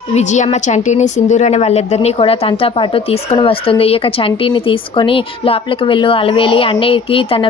విజయమ్మ చంటిని, సింధూరాని వాళ్ళిద్దరినీ కూడా తనతో పాటు తీసుకుని వస్తుంది. ఇక చంటిని తీసుకొని లోపలికి వెళ్ళు అలవేలి అన్నయ్యకి తన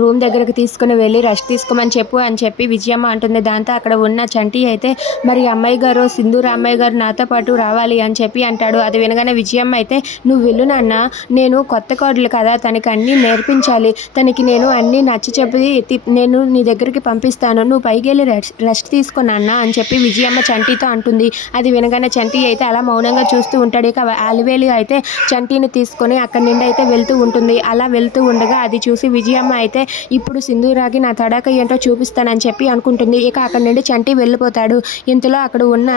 రూమ్ దగ్గరికి తీసుకుని వెళ్ళి రెస్ట్ తీసుకోమని చెప్పు అని చెప్పి విజయమ్మ అంటుంది. దాంతో అక్కడ ఉన్న చంటి అయితే మరి అమ్మాయి గారు, సింధూర అమ్మాయి గారు నాతో పాటు రావాలి అని చెప్పి అంటాడు. అది వినగానే విజయమ్మ అయితే నువ్వు వెళ్ళు నాన్న, నేను కొత్త కోడలు కదా, తనకి అన్నీ నేర్పించాలి, తనకి నేను అన్నీ నచ్చ చెప్పి నేను నీ దగ్గరికి పంపిస్తాను, నువ్వు పైకి వెళ్ళి రెస్ట్ తీసుకున్నాన్న అని చెప్పి విజయమ్మ చంటితో అంటుంది. అది వినగానే చంటి అయితే అలా మౌనంగా చూస్తూ ఉంటాడు. ఇక అలివేలి అయితే చంటిని తీసుకొని అక్కడి నుండి అయితే వెళ్తూ ఉంటుంది. అలా వెళ్తూ ఉండగా అది చూసి విజయమ్మ అయితే ఇప్పుడు సింధూరాకి నా తడాక ఏంటో చూపిస్తానని చెప్పి అనుకుంటుంది. ఇక అక్కడి నుండి చంటి వెళ్ళిపోతాడు. ఇంతలో అక్కడ ఉన్న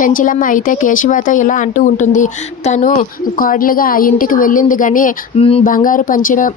చంచలమ్మ అయితే కేశవతో ఇలా అంటూ ఉంటుంది. తను కోడలుగా ఆ ఇంటికి వెళ్ళింది కానీ బంగారు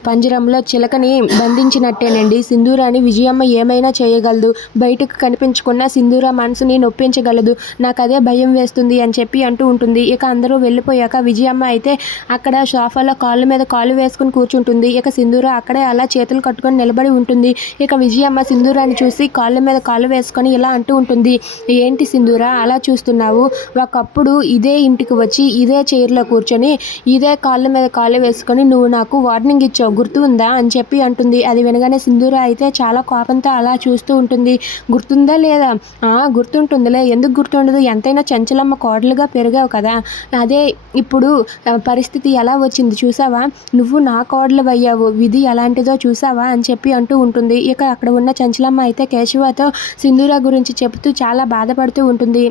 పంజరంలో చిలకని బంధించినట్టేనండి. సింధూరాని విజయమ్మ ఏమైనా చేయగలదు, బయటకు కనిపించకుండా సింధూర మనసుని నొప్పించగలదు, నాకు అదే భయం వేస్తుంది అని చెప్పి అంటూ ఉంటుంది. ఇక అందరూ వెళ్ళిపోయాక విజయమ్మ అయితే అక్కడ సోఫాలో కాళ్ళ మీద కాళ్ళు వేసుకుని కూర్చుంటుంది. ఇక సింధూర అక్కడే అలా చేతులు కట్టుకొని నిలబడి ఉంటుంది. ఇక విజయమ్మ సింధూరాన్ని చూసి కాళ్ళ మీద కాళ్ళు వేసుకొని ఇలా అంటూ ఉంటుంది. ఏంటి సింధూర అలా చూస్తున్నావు, ఒకప్పుడు ఇదే ఇంటికి వచ్చి ఇదే చైర్లో కూర్చొని ఇదే కాళ్ళ మీద కాళ్ళు వేసుకొని నువ్వు నాకు వార్నింగ్ ఇచ్చావు, గుర్తు ఉందా అని చెప్పి అంటుంది. అది వినగానే సింధూర అయితే చాలా కోపంతో అలా చూస్తూ ఉంటుంది. గుర్తుందా లేదా? గుర్తుంటుందిలే, ఎందుకు గుర్తుండదు, ఎంతైనా చంచలమ్మ కోడలుగా పెరిగావు కదా, అదే ఇప్పుడు పరిస్థితి ఎలా వచ్చింది చూసావా, నువ్వు నా కోడలు అయ్యావు, విధి ఎలాంటిదో చూసావా అని చెప్పి అంటూ ఉంటుంది. ఇక అక్కడ ఉన్న చంచలమ్మ అయితే కేశవతో సింధూర గురించి చెబుతూ చాలా బాధపడుతూ ఉంటుంది.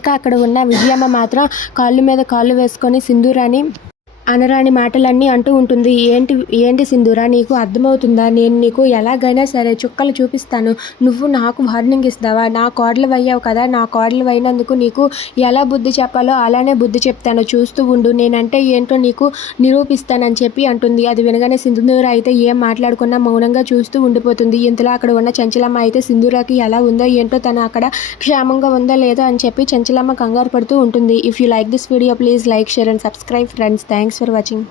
ఇక అక్కడ ఉన్న విజయమ్మ మాత్రం కాళ్ళు మీద కాళ్ళు వేసుకొని సింధూరాని అనరాని మాటలన్నీ అంటూ ఉంటుంది. ఏంటి సింధూర, నీకు అర్థమవుతుందా, నేను నీకు ఎలాగైనా సరే చుక్కలు చూపిస్తాను, నువ్వు నాకు వార్నింగ్ ఇస్తావా, నా కోడలు అయ్యావు కదా, నా కోడలు అయినందుకు నీకు ఎలా బుద్ధి చెప్పాలో అలానే బుద్ధి చెప్తాను, చూస్తూ ఉండు, నేనంటే ఏంటో నీకు నిరూపిస్తానని చెప్పి అంటుంది. అది వినగానే సింధూర అయితే ఏం మాట్లాడుకున్నా మౌనంగా చూస్తూ ఉండిపోతుంది. ఇంతలో అక్కడ ఉన్న చంచలమ్మ అయితే సింధూరకి ఎలా ఉందో ఏంటో, తను అక్కడ క్షేమంగా ఉందో లేదో అని చెప్పి చంచలమ్మ కంగారు పడుతూ ఉంటుంది. If you like this video please like, share and subscribe friends. Thanks for watching.